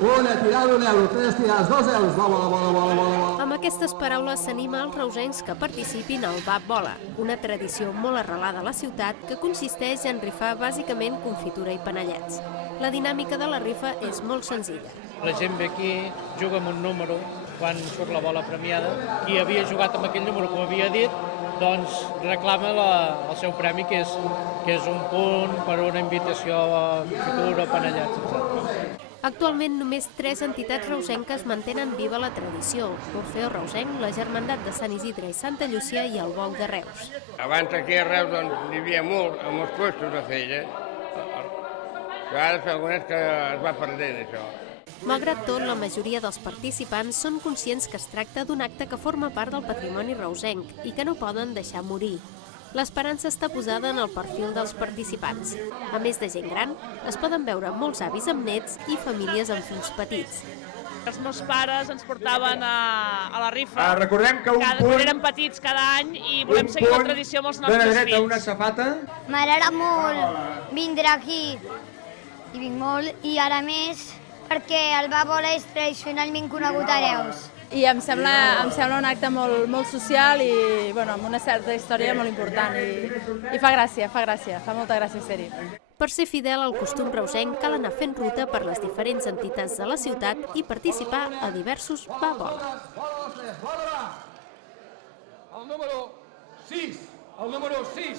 Una tirada, €1, 3 tirades, €2. Bola. Amb aquestes paraules s'anima els reusencs que participin al Bab Bola, una tradició molt arrelada a la ciutat que consisteix en rifar bàsicament confitura i panellets. La dinàmica de la rifa és molt senzilla. La gent ve aquí, juga amb un número, quan surt la bola premiada. Qui havia jugat amb aquell número, com havia dit, doncs reclama el seu premi, que és un punt per una invitació a confitura, panellets, etc. Actualment només 3 entitats reusenques mantenen viva la tradició: Orfeó Reusenc, la Germandat de Sant Isidre i Santa Llúcia i el Bou de Reus. Abans aquí a Reus n'hi havia molt, a molts puestos de fer, ara segon és que es va perdent això. Malgrat tot, la majoria dels participants són conscients que es tracta d'un acte que forma part del patrimoni reusenc i que no poden deixar morir. L'esperança està posada en el perfil dels participants. A més de gent gran, es poden veure molts avis amb nets i famílies amb fills petits. Els meus pares ens portaven a la rifa. Recordem que quan érem petits cada any i volem seguir la tradició amb els nostres fills. Una safata. M'agrada molt vindre aquí i vinc molt, i ara més perquè el Bab Bola és tradicionalment conegut a Reus. I em sembla un acte molt social i amb una certa història molt important i fa gràcia, fa molta gràcia ser-hi. Per ser fidel al costum reusenc cal anar fent ruta per les diferents entitats de la ciutat i participar a diversos Bab Bola. El número 6.